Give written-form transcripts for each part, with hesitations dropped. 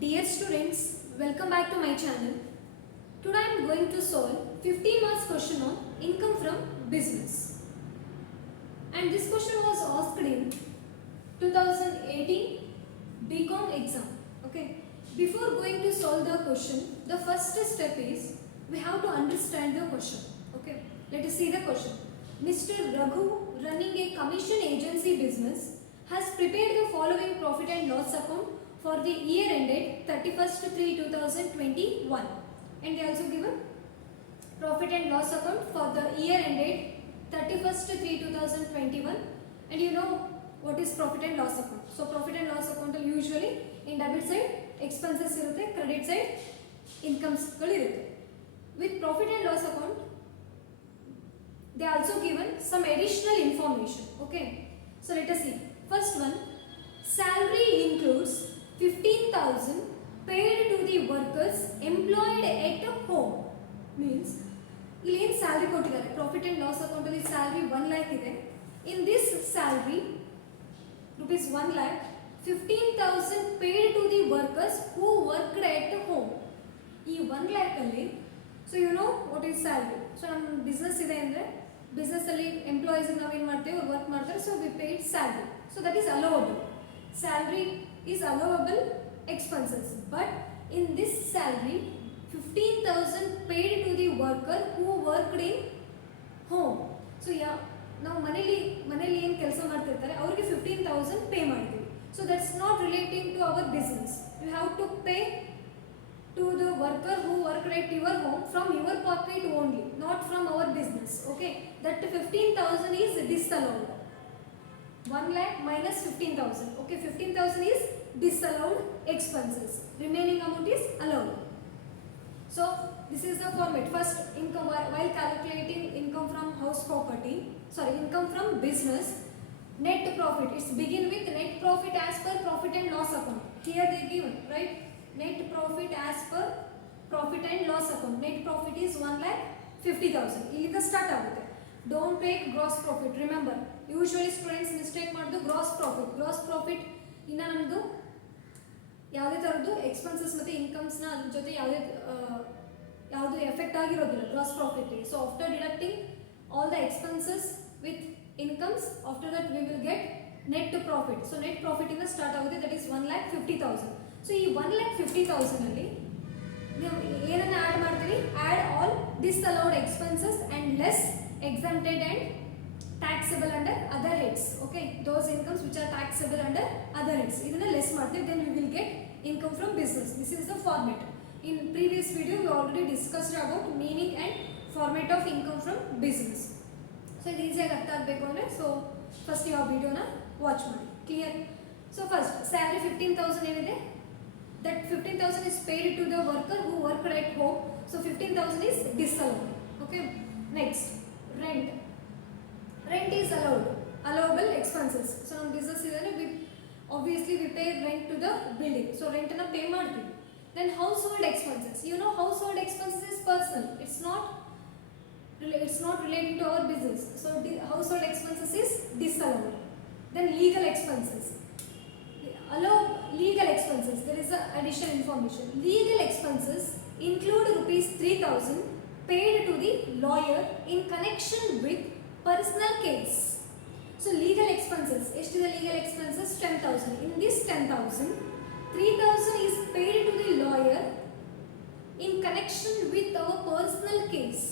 Dear students, welcome back to my channel. Today I am going to solve 15 marks question on income from business. And this question was asked in 2018 BCom exam. Okay. Before going to solve the question, the first step is we have to understand the question. Okay. Let us see the question. Mr. Raghu, running a commission agency business, has prepared the following profit and loss account for the year ended 31st 3 2021, and they also given profit and loss account for the year ended 31st 3 2021. And you know what is profit and loss account. So profit and loss account usually in debit side expenses irutte, credit side incomes irutte. With profit and loss account they also given some additional information. Okay, so let us see. First one, salary includes 15,000 paid to the workers employed at home. Means ಇಲ್ಲಿ ಏನು salary ಕೊಟ್ಟಿದ್ದಾರೆ, profit and loss account ಅಲ್ಲಿ salary 1 lakh ಇದೆ. In this salary rupees 1 lakh, 15,000 paid to the workers who worked at home. ಈ 1 lakh ಅಲ್ಲಿ so you know what is salary. So ನಮ್ಮ business ಇದೆ ಅಂದ್ರೆ ಬಿಸ್ನೆಸ್ ಅಲ್ಲಿ ಎಂಪ್ಲಾಯೀಸ್ ನಾವು ಏನು ಮಾಡ್ತೇವೆ, ವರ್ಕ್ ಮಾಡ್ತಾರೆ, so we paid salary. So that is allowable. Salary is allowable expenses, but in this salary 15,000 paid to the worker who worked in home. So yeah, ನಾವು ಮನೇಲಿ ಏನು ಕೆಲಸ ಮಾಡ್ತಿರ್ತಾರೆ ಅವರಿಗೆ 15,000 ಪೇ ಮಾಡ್ತೀವಿ. So that's not relating to our business. You have to pay to the worker who worked at your home from your pocket only, not from our business. Okay, that 15,000 is disallowed. 1 lakh minus 15,000. Okay, 15,000 is disallowed expenses. Remaining amount is allowed. So this is the format. First, income while calculating income from house property. Sorry, income from business. Net profit. It's begin with net profit as per profit and loss account. Here they given, right? Net profit as per profit and loss account. Net profit is 1,50,000. Illinda start agutte. Don't take gross profit. Remember, usually students mistake ಮಾಡೋದು gross profit. Gross profit ಇನ್ನ ನಮ್ಮದು ಯಾವುದೇ ಥರದ್ದು expenses ಮತ್ತು ಇನ್ಕಮ್ಸ್ನ ಅದ್ರ ಜೊತೆ ಯಾವುದು effect ಆಗಿರೋದಿಲ್ಲ ಗ್ರಾಸ್ ಪ್ರಾಫಿಟ್ಗೆ. So after deducting all the expenses with incomes, after that we will get net profit. So net ಪ್ರಾಫಿಟಿಂದ ಸ್ಟಾರ್ಟ್ ಆಗುತ್ತೆ, ದಟ್ ಈಸ್ 1,50,000. ಸೊ ಈ 1,50,000 ಅಲ್ಲಿ ನೀವು ಏನನ್ನು ಆ್ಯಡ್ ಮಾಡ್ತೀವಿ, add all disallowed expenses and less exempted and taxable under other heads. Okay, those incomes which are taxable under other heads, idana less ಮಾಡ್ತೀವಿ, then we will get income from business. This is the format. In previous video we already discussed about meaning and format of income from business. So ಇದು ಈಸಿಯಾಗಿ ಅರ್ಥ ಆಗಬೇಕು ಅಂದರೆ so first ಯಾವ ವಿಡಿಯೋನ watch ಮಾಡಿ. Clear? So first salary 15,000 ಏನಿದೆ, that 15,000 is paid to the worker who worked at home. So 15,000 is disallowed. Okay, next rent. Rent is allowable expenses. So ನಮ್ಮ business ಇದೆ, we obviously we pay rent to the building. So rent ಅನ್ನು pay ಮಾಡ್ತೀವಿ. Then household expenses. You know household expenses is personal. It's not relating to our business. So household expenses is disallowed. Then legal expenses. Allow legal expenses. There is a additional information. Legal expenses include rupees 3,000 paid to the lawyer in connection with personal case. So legal expenses, the legal expenses 10,000. In this 10,000, 3,000 is paid to the lawyer in connection with our personal case.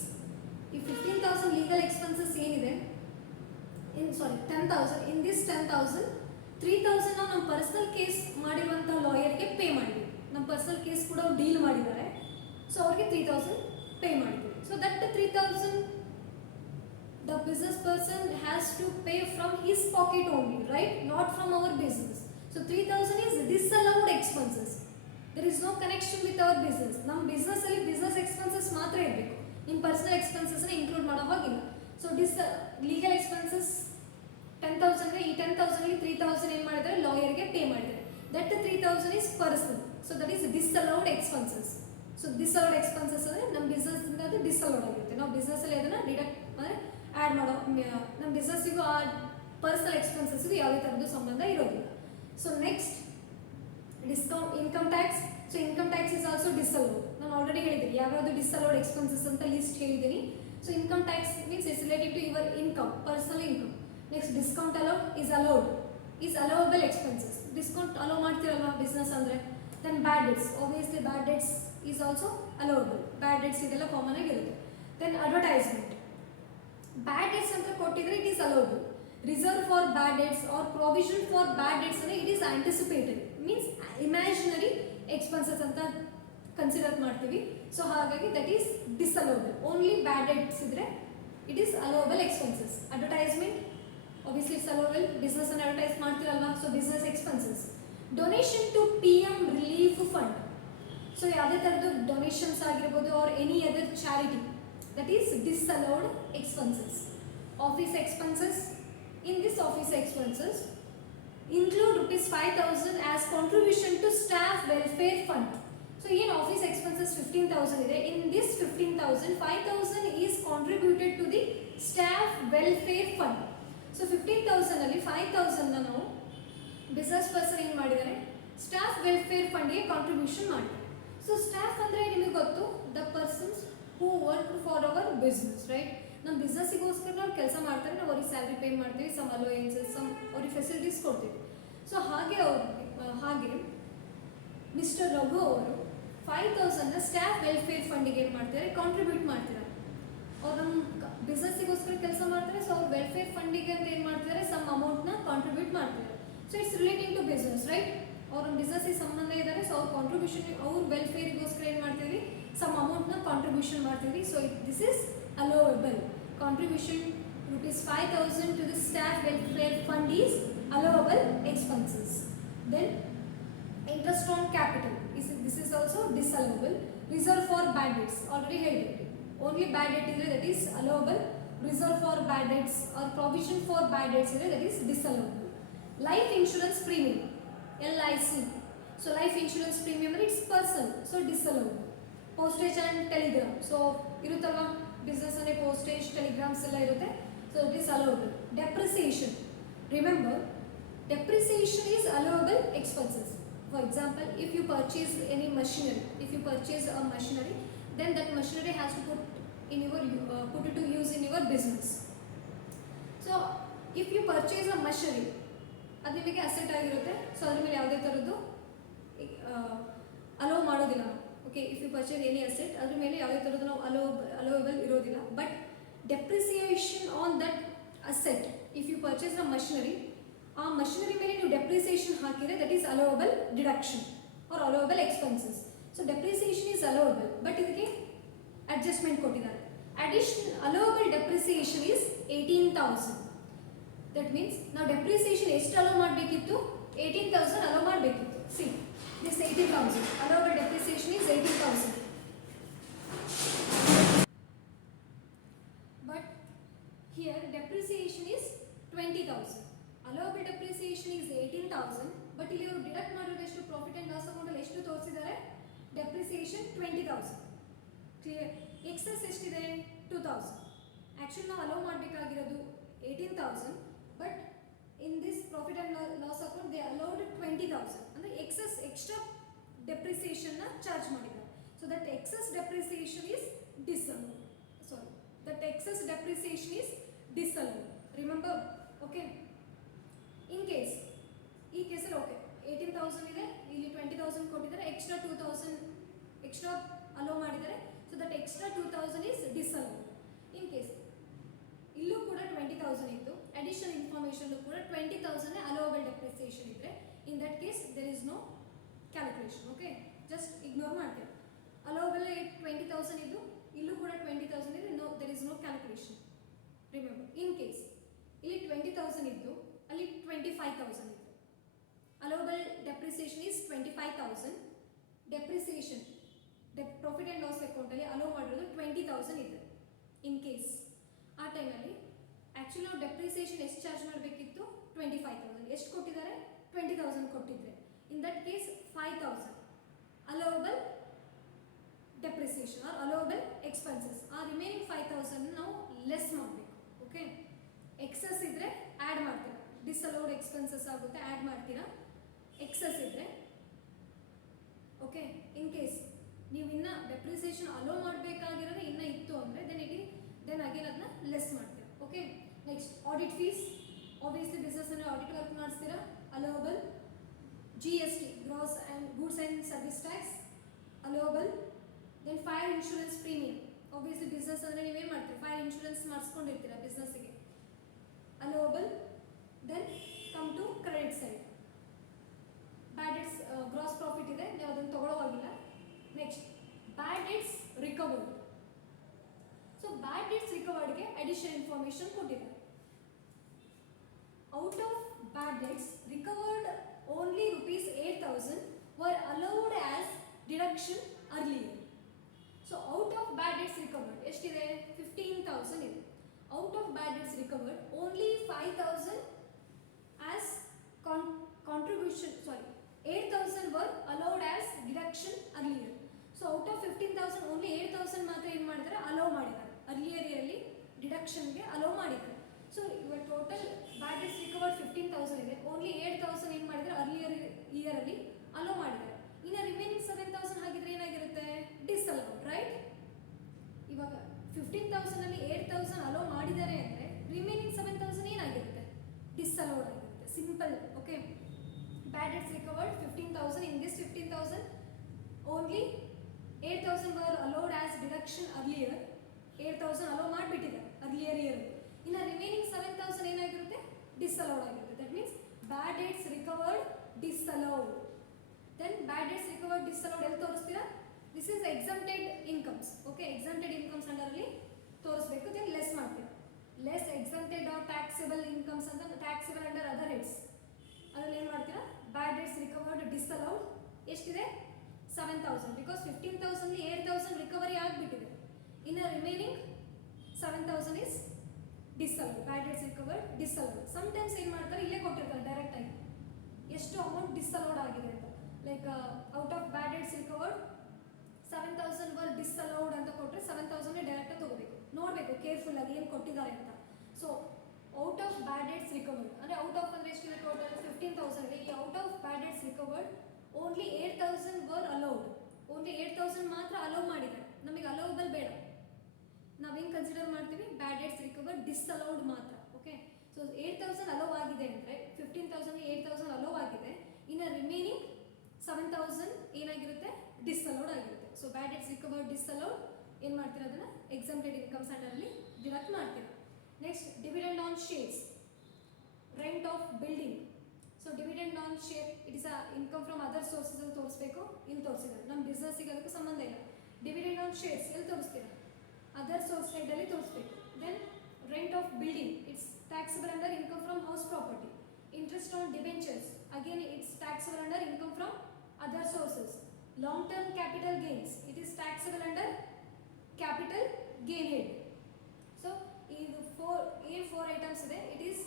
If 15,000 legal expenses ಏನಿದೆ, in 10,000, in this 10,000, 3,000 ನಾವು ನಮ್ಮ personal case ಮಾಡಿರುವಂಥ ಲಾಯರ್ಗೆ pay ಮಾಡಿದ್ವಿ. ನಮ್ಮ personal case ಕೂಡ ಅವ್ರು deal ಮಾಡಿದ್ದಾರೆ, so ಅವ್ರಿಗೆ 3,000 ಪೇ ಮಾಡಿದ್ವಿ. So that 3,000 the business person has to pay from his pocket only, right? Not from our business. So 3,000 is disallowed expenses. There is no connection with our business. ನಮ್ಮ business ಅಲ್ಲಿ business expenses ಮಾತ್ರ ಇರಬೇಕು, ನಿಮ್ಮ personal expenses ನ include ಮಾಡೋ ಹಾಗಿಲ್ಲ. So legal expenses 10,000 ಈ 10,000 ಅಲ್ಲಿ 3,000 ಏನು ಮಾಡಿದ್ದಾರೆ, ಲಾಯರ್ಗೆ ಪೇ ಮಾಡಿದ್ದಾರೆ. That 3,000 is personal. So that is disallowed expenses. So disallowed expenses ಅಂದರೆ ನಮ್ಮ ಬಿಸ್ನೆಸ್ಸಿಂದ ಅದು ಡಿಸಲ್ಲೌಡ್ ಆಗಿರುತ್ತೆ. ನಾವು ಬಿಸ್ನೆಸ್ಸಲ್ಲಿ ಅದನ್ನು ಡಿಡಕ್ಟ್ ಅಂದರೆ ಆ್ಯಡ್ ಮಾಡೋ, ನಮ್ಮ ಬಿಸ್ನೆಸ್ಸಿಗೂ ಆ ಪರ್ಸನಲ್ ಎಕ್ಸ್ಪೆನ್ಸಸ್ಗೂ ಯಾವುದೇ ಥರದ್ದು ಸಂಬಂಧ ಇರೋದಿಲ್ಲ. So next discount income tax so income tax is also disallowed. ನಾನು ಆಲ್ರೆಡಿ ಹೇಳಿದ್ದೀನಿ ಯಾವ್ಯಾವುದು ಡಿಸಲೋಡ್ ಎಕ್ಸ್ಪೆನ್ಸಸ್ ಅಂತ ಲಿಸ್ಟ್ ಹೇಳಿದ್ದೀನಿ. So income tax means is related to your income, personal income. Next discount allowed is allowable expenses. Discount allow ಮಾಡ್ತಿರಲ್ವಾ business ಅಂದರೆ. Then bad debts, obviously bad debts is also allowable. Bad debts ಇದೆಲ್ಲ common ಆಗಿರುತ್ತೆ. Then advertisement, bad debts ಅಂತ ಕೊಟ್ಟಿದ್ರೆ it is allowable. Reserve for bad debts or provision for bad debts ಅಂದರೆ it is anticipated, means imaginary expenses ಅಂತ consider ಮಾಡ್ತೀವಿ. So ಹಾಗಾಗಿ that is disallowable. Only bad debts ಇದ್ರೆ it is allowable expenses. Advertisement obviously it's allowable, business and advertise ಮಾಡ್ತಿರಲ್ವಾ, so business expenses. Donation to PM relief fund, so ಯಾವುದೇ ಥರದ್ದು donations ಆಗಿರ್ಬೋದು or any other charity, that is disallowed expenses. Office expenses, in this office expenses include ₹5,000 as contribution to staff welfare fund. So in office expenses 15,000 ಇದೆ. In this 15,000, 5,000 is contributed to the staff welfare fund. So 15,000 ಅಲ್ಲಿ 5,000 ನಾವು business person ಏನು ಮಾಡಿದ್ದಾರೆ, staff welfare ಫಂಡ್ಗೆ contribution ಮಾಡಿದ್ದಾರೆ. So staff ಅಂದರೆ ನಿಮಗೆ ಗೊತ್ತು, the persons who work for our business, right. ನಮ್ಮ ಬಿಸ್ನೆಸ್ಸಿಗೋಸ್ಕರ ನಾವು ಕೆಲಸ ಮಾಡ್ತಾರೆ, ನಾವು ಅವ್ರಿಗೆ ಸ್ಯಾಲ್ರಿ ಪೇ ಮಾಡ್ತೀವಿ, ಸಮ್ ಅಲೋಯನ್ಸಸ್, ಸಮ್ ಅವ್ರಿಗೆ ಫೆಸಿಲಿಟೀಸ್ ಕೊಡ್ತೀವಿ. ಸೊ ಹಾಗೆ ಮಿಸ್ಟರ್ ರಘು ಅವರು 5,000ನ ಸ್ಟಾಫ್ ವೆಲ್ಫೇರ್ ಫಂಡಿಗೆ ಏನು ಮಾಡ್ತಾರೆ, ಕಾಂಟ್ರಿಬ್ಯೂಟ್ ಮಾಡ್ತಾರೆ. ಅವ್ರು ನಮ್ಮ ಬಿಸ್ನೆಸ್ಸಿಗೋಸ್ಕರ ಕೆಲಸ ಮಾಡ್ತಾರೆ, ಸೊ ಅವ್ರು ವೆಲ್ಫೇರ್ ಫಂಡಿಗೆ ಅಂತ ಏನು ಮಾಡ್ತಾರೆ, ಸಮ್ ಅಮೌಂಟ್ನ ಕಾಂಟ್ರಿಬ್ಯೂಟ್ ಮಾಡ್ತಾರೆ. So it's relating to business, right. ಅವ್ರ ಬಿಸ್ನೆಸ್ಸಿಗೆ ಸಂಬಂಧ ಇದ್ದಾರೆ, ಸೊ ಅವ್ರ ಕಾಂಟ್ರಿಬ್ಯೂಷನ್, ಅವ್ರ ವೆಲ್ಫೇರಿಗೋಸ್ಕರ ಏನು ಮಾಡ್ತೀವಿ, ಸಮ್ ಅಮೌಂಟ್ನ ಕಾಂಟ್ರಿಬ್ಯೂಷನ್ ಮಾಡ್ತೀವಿ. So this is allowable. Contribution ₹5,000 to the staff welfare fund is allowable expenses. Then interest on capital, this is also disallowable. Reserve for bad debts already ಹೇಳಿದ್ವಿ. Only bad debt is that is allowable. Reserve for bad debts or provision for bad debts is that is disallowable. Life insurance premium, LIC. So life insurance premium it's personal, so disallowable. Postage and telegram. So iruttalla business ane postage telegrams ella irutte, so it is allowable. Depreciation, remember depreciation is allowable expenses. For example, if you purchase any machinery, then that machinery has to put it to use in your business. So if you purchase a machinery, ಅದು ನಿಮಗೆ asset ಆಗಿರುತ್ತೆ. So ಅದ್ರ ಮೇಲೆ ಯಾವುದೇ ಥರದ್ದು allow ಮಾಡೋದಿಲ್ಲ. Okay, if you purchase any asset ಅದ್ರ ಮೇಲೆ ಯಾವುದೇ ಥರದ್ದು ನಾವು ಅಲೋವಬಲ್ ಇರೋದಿಲ್ಲ. But depreciation on that asset, if you purchase a machinery, ಆ ಮಷಿನರಿ ಮೇಲೆ ನೀವು ಡೆಪ್ರಿಸಿಯೇಷನ್ ಹಾಕಿದರೆ that is allowable deduction or allowable expenses. So depreciation is allowable, but ಇದಕ್ಕೆ ಅಡ್ಜಸ್ಟ್ಮೆಂಟ್ ಕೊಟ್ಟಿದ್ದಾರೆ. Additional allowable depreciation is 18,000. That means ನಾವು depreciation ಎಷ್ಟು allow ಮಾಡಬೇಕಿತ್ತು, 18,000 allow ಮಾಡಬೇಕಿತ್ತು. See this 18,000 allowable depreciation is 18,000. But here depreciation is 20,000. Allowable depreciation is 18,000, but ಇಲ್ಲಿ ಅವರು deduct ಮಾಡಿರೋದು ಎಷ್ಟು, ಪ್ರಾಫಿಟ್ ಆ್ಯಂಡ್ ಲಾಸ್ ಅಕೌಂಟಲ್ಲಿ ಎಷ್ಟು ತೋರಿಸಿದ್ದಾರೆ, ಡೆಪ್ರಿಸಿಯೇಷನ್ 20,000. ಕ್ಲಿಯರ್. ಎಕ್ಸೆಸ್ ಎಷ್ಟಿದೆ, 2,000. ಆ್ಯಕ್ಚುಲಿ ನಾವು ಅಲೋ ಮಾಡಬೇಕಾಗಿರೋದು 18,000, but in this profit and loss account they allowed 20,000. ಅಂದರೆ ಎಕ್ಸ್ಟ್ರಾ ಡೆಪ್ರಿಸಿಯೇಷನ್ನ ಚಾರ್ಜ್ ಮಾಡಿದ್ದಾರೆ. So that excess depreciation is disallowed. Remember, okay. In case ಈ ಕೇಸಲ್ಲಿ ಓಕೆ 18,000 ಇದೆ, ಇಲ್ಲಿ 20,000 ಕೊಟ್ಟಿದ್ದಾರೆ, ಎಕ್ಸ್ಟ್ರಾ 2,000 ಎಕ್ಸ್ಟ್ರಾ ಅಲೋ ಮಾಡಿದ್ದಾರೆ. So that extra 2,000 is disallowed. In case ಇಲ್ಲೂ ಕೂಡ 20,000 ಇತ್ತು, ಅಡಿಷನಲ್ ಇನ್ಫಾರ್ಮೇಷನ್ ಕೂಡ 20,000 ಅಲೋವಬಲ್ ಡೆಪ್ರಿಸಿಯೇಷನ್ ಇದ್ದರೆ, in that case there is no calculation. Okay, just ignore ಮಾಡ್ತೇವೆ. ಅಲೋವಬಲ್ 20,000 ಇದ್ದು, ಇಲ್ಲೂ ಕೂಡ 20,000 ಇದೆ, there is no calculation. Remember, in case ಇಲ್ಲಿ 20,000 ಇದ್ದು, ಅಲ್ಲಿ 25,000 ಇತ್ತು. Allowable depreciation is 25,000. Depreciation profit and loss ಅಕೌಂಟಲ್ಲಿ ಅಲೋ ಮಾಡಿರೋದು 20,000 ಇದೆ. ಇನ್ ಕೇಸ್ ಆ ಟೈಮಲ್ಲಿ ಆ್ಯಕ್ಚುಲಿ ನಾವು ಡೆಪ್ರಿಸಿಯೇಷನ್ ಎಷ್ಟು ಚಾರ್ಜ್ ಮಾಡಬೇಕಿತ್ತು, 25,000. ಎಷ್ಟು ಕೊಟ್ಟಿದ್ದಾರೆ, 20,000 ಕೊಟ್ಟಿದ್ರೆ, in that case 5,000 allowable depreciation or allowable expenses. ಆ ರಿಮೈನಿಂಗ್ 5,000 ನಾವು ಲೆಸ್ ಮಾಡಬೇಕು. ಓಕೆ, ಎಕ್ಸಸ್ ಇದ್ದರೆ ಆ್ಯಡ್ ಮಾಡ್ತೀರಾ, ಡಿಸಲೋಡ್ ಎಕ್ಸ್ಪೆನ್ಸಸ್ ಆಗುತ್ತೆ, ಆ್ಯಡ್ ಮಾಡ್ತೀರಾ. ಎಕ್ಸಸ್ ಇದ್ದರೆ ಓಕೆ ಡೆಪ್ರಿಸಿಯೇಷನ್ ಅಲೋ ಮಾಡಬೇಕಾಗಿರೋದು ಇನ್ನೂ ಇತ್ತು ಅಂದರೆ ದೆನ್ ಅಗೇನ್ ಅದನ್ನ ಲೆಸ್ ಮಾಡ್ತೀರಾ. Okay, next audit fees. Obviously business ಅಂದರೆ ಆಡಿಟ್ ವರ್ಕ್ ಮಾಡಿಸ್ತೀರಾ. Allowable. GST, gross and goods and service tax, allowable. Then fire insurance premium. Obviously business ಅಂದರೆ ನೀವೇನು ಮಾಡ್ತೀರಾ, ಫೈರ್ ಇನ್ಶೂರೆನ್ಸ್ ಮಾಡಿಸ್ಕೊಂಡಿರ್ತೀರಾ ಬಿಸ್ನೆಸ್ಸಿಗೆ, allowable. Then come to credit side. Bad debts gross profit ಇದೆ, ನೀವು ಅದನ್ನು ತಗೊಳ್ಳೋ ಆಗಿಲ್ಲ. Next bad debts recovered. So bad debts ರಿಕವರ್ಡ್ಗೆ ಅಡಿಷನಲ್ ಇನ್ಫಾರ್ಮೇಷನ್ ಕೊಟ್ಟಿದ್ದಾರೆ. Out of bad debts recovered only ₹8,000 were allowed as deduction earlier. So out of bad debts recovered ಎಷ್ಟಿದೆ, 15,000 ಇದೆ. Out of bad debts recovered only 5,000 as contribution, sorry, 8,000 were allowed as deduction earlier. So out of 15,000 only 8,000 ಮಾತ್ರ ಏನು ಮಾಡಿದ್ದಾರೆ, hello ಮಾಡಿದ್ದಾರೆ. Earlier ಇಯರಲ್ಲಿ ಡಿಡಕ್ಷನ್ಗೆ hello ಮಾಡಿದ್ದಾರೆ. So ಇವಾಗ total ಬ್ಯಾಡ್ debts recovered 15,000 ಇದೆ, only 8,000 ಏನು ಮಾಡಿದ್ದಾರೆ, ಅರ್ಲಿಯರ್ ಇಯರಲ್ಲಿ ಅಲೋ ಮಾಡಿದ್ದಾರೆ. ಇನ್ನು ರಿಮೈನಿಂಗ್ 7,000 ಹಾಗಿದ್ರೆ ಏನಾಗಿರುತ್ತೆ, ಡಿಸ್ಅಲೌಡ್, ರೈಟ್? ಇವಾಗ 15,000ಅಲ್ಲಿ 8,000 ಅಲೋ ಮಾಡಿದ್ದಾರೆ ಅಂದರೆ ರಿಮೈನಿಂಗ್ 7,000 ಏನಾಗಿರುತ್ತೆ, ಡಿಸ್ಅಲೌಡ್ ಆಗಿರುತ್ತೆ. Simple. Okay, bad debts recovered 15,000. In this 15,000 only 8,000 were allowed as deduction earlier. 8,000 ಅಲೋ ಮಾಡಿಬಿಟ್ಟಿದ್ದಾರೆ ಅರ್ಲಿಯರ್ ಇಯರ್. ಇನ್ನು ರಿಮೈನಿಂಗ್ 7,000 ಏನಾಗಿರುತ್ತೆ, ಡಿಸ್ಅಲೌಡ್ ಆಗಿರುತ್ತೆ. That means bad debts recovered disallowed. Then bad debts recovered disallowed ಎಲ್ಲಿ ತೋರಿಸ್ತೀರಾ, this is exempted incomes. Okay, exempted incomes ಅಂಡರಲ್ಲಿ ತೋರಿಸ್ಬೇಕು. Then less ಮಾಡ್ತೀರಾ. Less exempted or taxable incomes ಅಂತ, ಟ್ಯಾಕ್ಸೇಬಲ್ ಅಂಡರ್ ಅದರ್ ಹೆಡ್ಸ್, ಅದರಲ್ಲಿ ಏನು ಮಾಡ್ತೀರಾ, ಬ್ಯಾಡ್ ಡೆಟ್ಸ್ ರಿಕವರ್ಡ್ ಡಿಸ್ಅಲೌಡ್ ಎಷ್ಟಿದೆ, 7,000. ಬಿಕಾಸ್ 15,000 8,000 ರಿಕವರಿ ಆಗಿಬಿಟ್ಟಿದೆ. ಇನ್ನು remaining 7,000 is ಡಿಸ್ಅಲೌಡ್. Bad debts recovered ಡಿಸ್ಅಲೌಡ್. Sometimes ಏನು ಮಾಡ್ತಾರೆ, ಇಲ್ಲೇ ಕೊಟ್ಟಿರ್ತಾರೆ ಡೈರೆಕ್ಟ್ ಆಗಿ ಎಷ್ಟು ಅಮೌಂಟ್ ಡಿಸ್ಅಲೌಡ್ ಆಗಿದೆ ಅಂತ. Like out of bad debts recovered 7,000 var ಡಿಸ್ಅಲೌಡ್ ಅಂತ ಕೊಟ್ಟರೆ 7,000 ಡೈರೆಕ್ಟಾಗಿ ತಗೋಬೇಕು, ನೋಡಬೇಕು ಕೇರ್ಫುಲ್ ಆಗಿ ಏನು ಕೊಟ್ಟಿದ್ದಾರೆ ಅಂತ. So out of bad debts recovered ಅಂದರೆ ಔಟ್ ಆಫ್ ಅಂದರೆ ಎಷ್ಟಿದೆ, ಟೋಟಲ್ 15,000 ಇದೆ. ಈ out of bad debts recovered only 8,000 var allowed. Only 8,000 ಮಾತ್ರ ಅಲೋ ಮಾಡಿದ್ದಾರೆ. ನಮಗೆ ಅಲೋವಬಲ್ ಬೇಡ. ನಾವೇನು ಕನ್ಸಿಡರ್ ಮಾಡ್ತೀವಿ, ಬ್ಯಾಡ್ ಡೆಟ್ಸ್ ರಿಕವರ್ಡ್ ಡಿಸ್ಅಲೌಡ್ ಮಾತ್ರ. ಓಕೆ, ಸೊ 8,000 ಅಲೋ ಆಗಿದೆ ಅಂದರೆ 15,000 8,000 ಅಲೋ ಆಗಿದೆ. ಇನ್ನು ರಿಮೈನಿಂಗ್ 7,000 ಏನಾಗಿರುತ್ತೆ, ಡಿಸ್ಅಲೌಡ್ ಆಗಿರುತ್ತೆ. ಸೊ ಬ್ಯಾಡ್ ಡೆಟ್ಸ್ ರಿಕವರ್ಡ್ ಡಿಸ್ಅಲೌಡ್ ಏನು ಮಾಡ್ತೀರಾ, ಅದನ್ನು ಎಕ್ಸಮ್ಟೆಡ್ ಇನ್ಕಮ್ಸ್ ಅಂಡರಲ್ಲಿ ಡಿಡಕ್ಟ್ ಮಾಡ್ತೀರಾ. Next dividend on shares, rent of building. So dividend on share it is a income from other sources ಅಲ್ಲಿ ತೋರಿಸ್ಬೇಕು. ಇಲ್ಲಿ ತೋರಿಸಿದ್ದಾರೆ, ನಮ್ಮ ಬಿಸ್ನೆಸ್ಸಿಗೆ ಅದಕ್ಕೂ ಸಂಬಂಧ ಇಲ್ಲ. ಡಿವಿಡೆಂಡ್ ಆನ್ ಶೇರ್ಸ್ ಎಲ್ಲಿ ತೋರಿಸ್ತೀರಾ, ಅದರ್ ಸೋರ್ಸ್ ಸೈಡಲ್ಲಿ ತೋರಿಸ್ಬೇಕು. Then rent of building it's taxable under income from house property. Interest on debentures again it's taxable under income from other sources. Long term capital gains it is taxable under capital gain head. So ಇದು 4 items ಇದೆ, it is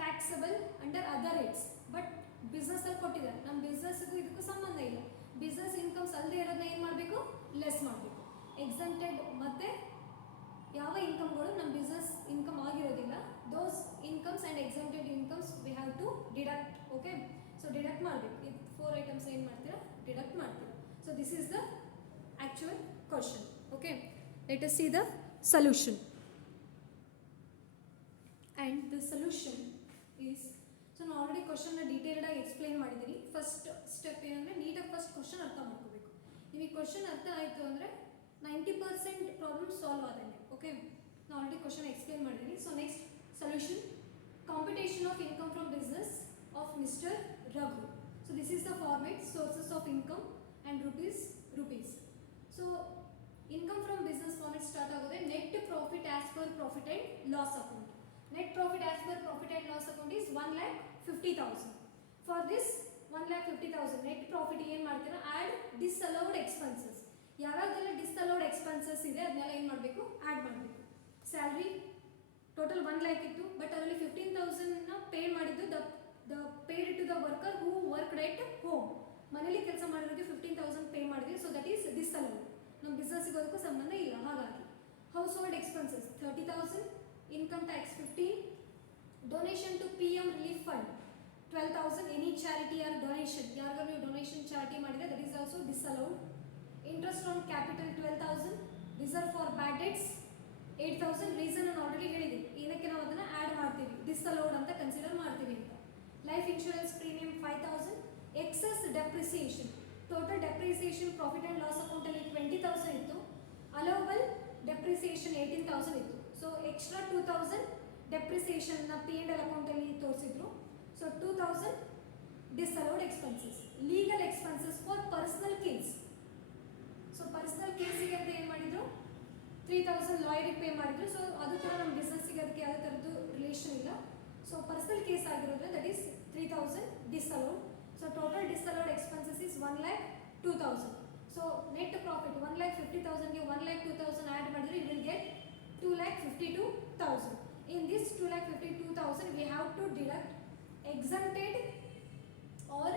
taxable under other heads. But ಬಿಸ್ನೆಸ್ಸಲ್ಲಿ ಕೊಟ್ಟಿದ್ದಾರೆ, ನಮ್ಮ ಬಿಸ್ನೆಸ್ಗೂ ಇದಕ್ಕೂ ಸಂಬಂಧ ಇಲ್ಲ. Business incomes ಅಲ್ಲದೆ ಇರೋದನ್ನ ಏನು ಮಾಡಬೇಕು, ಲೆಸ್ ಮಾಡಬೇಕು. ಎಕ್ಸಮ್ಟೆಡ್ ಮತ್ತು ಯಾವ ಇನ್ಕಮ್ಗಳು ನಮ್ಮ ಬಿಸ್ನೆಸ್ ಇನ್ಕಮ್ ಆಗಿರೋದಿಲ್ಲ, those incomes and exempted incomes we have to deduct. Okay, so deduct ಮಾಡಬೇಕು. ಇದು 4 ಐಟಮ್ಸ್ ಏನು ಮಾಡ್ತೀರಾ, ಡಿಡಕ್ಟ್ ಮಾಡ್ತೀರಾ. So this is the actual question. Okay, let us see the solution. And the solution is, so ನಾನು already ಕ್ವಶನ್ನ ಡೀಟೇಲ್ಡಾಗಿ explain ಮಾಡಿದ್ದೀನಿ. First step ಏನಂದರೆ ನೀಟಾಗಿ ಫಸ್ಟ್ ಕ್ವಶನ್ ಅರ್ಥ ಮಾಡ್ಕೋಬೇಕು. ನಿಮಗೆ ಕ್ವಶನ್ ಅರ್ಥ ಆಯಿತು ಅಂದರೆ 90% ಪ್ರಾಬ್ಲಮ್ ಸಾಲ್ವ್ ಆದಂಗೆ. ಓಕೆ, ನಾನು ಆಲ್ರೆಡಿ ಕ್ವಶನ್ ಎಕ್ಸ್ಪ್ಲೈನ್ ಮಾಡಿದ್ದೀನಿ. So next solution, computation of income from business of mister Raghu. So this is the format, sources of income and rupees. So income from business format start ಆಗೋದೆ net profit as per profit and loss account. Net profit as per profit and loss account is 1,50,000. For this 1,50,000 net profit ಏನು ಮಾಡ್ತೀರಾ, add disallowed expenses. ಯಾವ್ಯಾವ್ದೆಲ್ಲ disallowed expenses ಇದೆ ಅದನ್ನೆಲ್ಲ ಏನು ಮಾಡಬೇಕು, add ಮಾಡಬೇಕು. Salary total 1,00,000 ಇತ್ತು, ಬಟ್ ಅದರಲ್ಲಿ 15,000ನ ಪೇ ಮಾಡಿದ್ದು the paid to the worker who worked at home. ಮನೇಲಿ ಕೆಲಸ ಮಾಡಿರೋರಿಗೆ 15,000 ಪೇ ಮಾಡಿದ್ವಿ. So that is disallowed. ನಮ್ಮ ಬಿಸ್ನೆಸ್ಸಿಗೆ ಅದಕ್ಕೂ ಸಂಬಂಧ ಇಲ್ಲ. ಹಾಗಾಗಿ household expenses 30,000, income tax 15, donation to PM relief fund 12,000, any charity or donation, ಯಾರಿಗಾರು ನೀವು ಡೊನೇಷನ್ ಚಾರಿಟಿ ಮಾಡಿದರೆ that is also ಡಿಸ್ಅಲೌಡ್. Interest on capital 12,000, reserve for bad debts 8,000. Reason ನಾನು ಆಲ್ರೆಡಿ ಹೇಳಿದ್ದೀನಿ, ಏನಕ್ಕೆ ನಾವು ಅದನ್ನು ಆ್ಯಡ್ ಮಾಡ್ತೀವಿ, ಡಿಸಲೋಡ್ ಅಂತ ಕನ್ಸಿಡರ್ ಮಾಡ್ತೀವಿ ಅಂತ. Life insurance premium 5,000. Excess depreciation, total depreciation profit and loss ಅಕೌಂಟಲ್ಲಿ 20,000 ಇತ್ತು, ಅಲೋವಬಲ್ ಡೆಪ್ರಿಸಿಯೇಷನ್ 18,000 ಇತ್ತು. ಸೊ ಎಕ್ಸ್ಟ್ರಾ 2,000 ಡೆಪ್ರಿಸಿಯೇಷನ್ನ P&L ಅಕೌಂಟಲ್ಲಿ ತೋರಿಸಿದ್ರು. So 2,000 disallowed expenses. Legal expenses for personal case. So personal ಕೇಸಿಗೆ ಅಂತ ಏನು ಮಾಡಿದ್ರು, 3,000 ಲಾಯರಿಗೆ ಪೇ ಮಾಡಿದ್ರು. ಸೊ ಅದು ಕೂಡ ನಮ್ಮ ಬಿಸ್ನೆಸ್ಸಿಗೆ ಅದಕ್ಕೆ ಯಾವುದೇ ಥರದ್ದು ರಿಲೇಷನ್ ಇಲ್ಲ. ಸೊ ಪರ್ಸನಲ್ ಕೇಸ್ ಆಗಿರೋದ್ರೆ that is 3,000 disallowed. So total disallowed expenses is 1,02,000. So net profit 1,50,000ಗೆ 1,02,000 ಆ್ಯಡ್ ಮಾಡಿದ್ರೆ you will get 2,52,000. In this 2,52,000 we have to deduct exempted or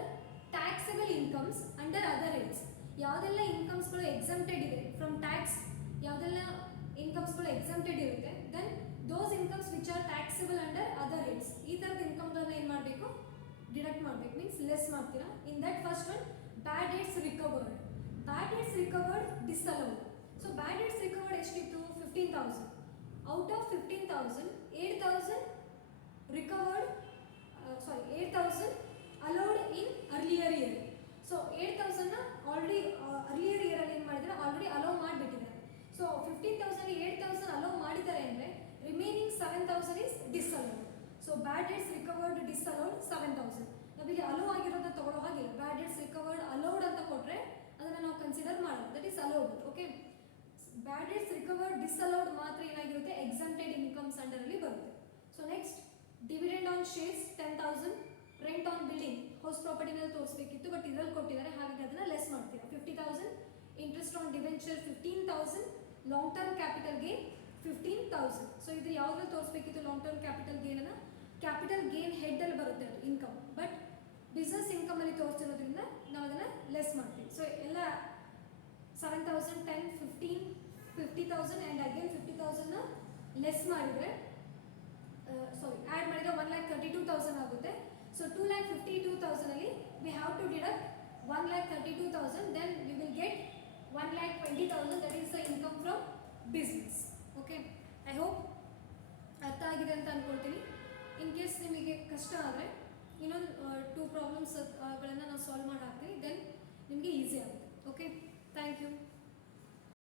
taxable incomes under other heads. ಯಾವುದೆಲ್ಲ ಇನ್ಕಮ್ಸ್ಗಳು exempted ಇದೆ from tax, ಯಾವುದೆಲ್ಲ ಇನ್ಕಮ್ಸ್ಗಳು exempted ಇರುತ್ತೆ, then those incomes which are taxable under other heads. ಈ ಥರದ ಇನ್ಕಮ್ಗಳನ್ನ ಏನು ಮಾಡಬೇಕು, ಡಿಡಕ್ಟ್ ಮಾಡಬೇಕು, ಮೀನ್ಸ್ ಲೆಸ್ ಮಾಡ್ತೀರಾ. In that first one bad debts recovered. Bad debts recovered disallowed. So bad debts recovered ಎಷ್ಟಿತ್ತು, 15,000. Out of 15,000 8,000 recovered, 8,000 allowed in earlier year. So 8,000ನ already earlier ಇಯರಲ್ಲಿ ಏನು ಮಾಡಿದ್ದಾರೆ, ಆಲ್ರೆಡಿ ಅಲೋ ಮಾಡಿಬಿಟ್ಟಿದ್ದಾರೆ. ಸೊ 15,000ಗೆ 8,000 allow ಮಾಡಿದ್ದಾರೆ ಅಂದರೆ remaining 7,000 is disallowed. So bad debts recovered disallowed 7,000. ನಾವಿಲ್ಲಿ ಅಲೋ ಆಗಿರೋದನ್ನ ತಗೊಳ್ಳೋ ಹಾಗಿಲ್ಲ. ಬ್ಯಾಡ್ ಡೆಟ್ಸ್ ರಿಕವರ್ಡ್ ಅಲೋಡ್ ಅಂತ ಕೊಟ್ಟರೆ ಅದನ್ನು ನಾವು ಕನ್ಸಿಡರ್ ಮಾಡೋದು, that is allowed. Okay, bad debts recovered disallowed ಮಾತ್ರ ಏನಾಗಿರುತ್ತೆ, ಎಕ್ಸಮ್ಟೆಡ್ ಇನ್ಕಮ್ಸ್ ಅಂಡರಲ್ಲಿ ಬರುತ್ತೆ. So next dividend on shares 10,000. Rent on building, house ಪ್ರಾಪರ್ಟಿನಲ್ಲಿ ತೋರಿಸಬೇಕಿತ್ತು ಬಟ್ ಇದರಲ್ಲಿ ಕೊಟ್ಟಿದ್ದಾರೆ, ಹಾಗಾಗಿ ಅದನ್ನು ಲೆಸ್ ಮಾಡ್ತೀರಾ. 50,000. Interest on debenture 15,000. Long term capital gain 15,000. So ಇದು ಯಾವುದ್ರಲ್ಲಿ ತೋರಿಸಬೇಕಿತ್ತು, ಲಾಂಗ್ ಟರ್ಮ್ ಕ್ಯಾಪಿಟಲ್ ಗೇನನ್ನು ಕ್ಯಾಪಿಟಲ್ ಗೇನ್ ಹೆಡ್ಡಲ್ಲಿ ಬರುತ್ತೆ ಅದು ಇನ್ಕಮ್, ಬಟ್ ಬಿಸ್ನೆಸ್ ಇನ್ಕಮಲ್ಲಿ ತೋರಿಸಿರೋದ್ರಿಂದ ನಾವು ಅದನ್ನು ಲೆಸ್ ಮಾಡ್ತೀವಿ. ಸೊ ಎಲ್ಲ 7,000, 10, 15, 50,000 ಆ್ಯಂಡ್ ಅಗೇನ್ 50,000ನ ಲೆಸ್ ಮಾಡಿದರೆ ಆ್ಯಡ್ ಮಾಡಿದರೆ 1,32,000 ಆಗುತ್ತೆ. ಸೊ 2,52,000ಅಲ್ಲಿ we have to deduct 1,32,000, then we will get 1,20,000, that is the income from business. Okay, I hope ಅರ್ಥ ಆಗಿದೆ ಅಂತ ಅಂದ್ಕೊಳ್ತೀನಿ. ಇನ್ ಕೇಸ್ ನಿಮಗೆ ಕಷ್ಟ ಆದರೆ ಇನ್ನೊಂದು 2 ಪ್ರಾಬ್ಲಮ್ಸ್ಗಳನ್ನು ನಾವು ಸಾಲ್ವ್ ಮಾಡಿ ಹಾಕ್ತೀವಿ, ದೆನ್ ನಿಮಗೆ ಈಸಿ ಆಗುತ್ತೆ. Okay, thank you.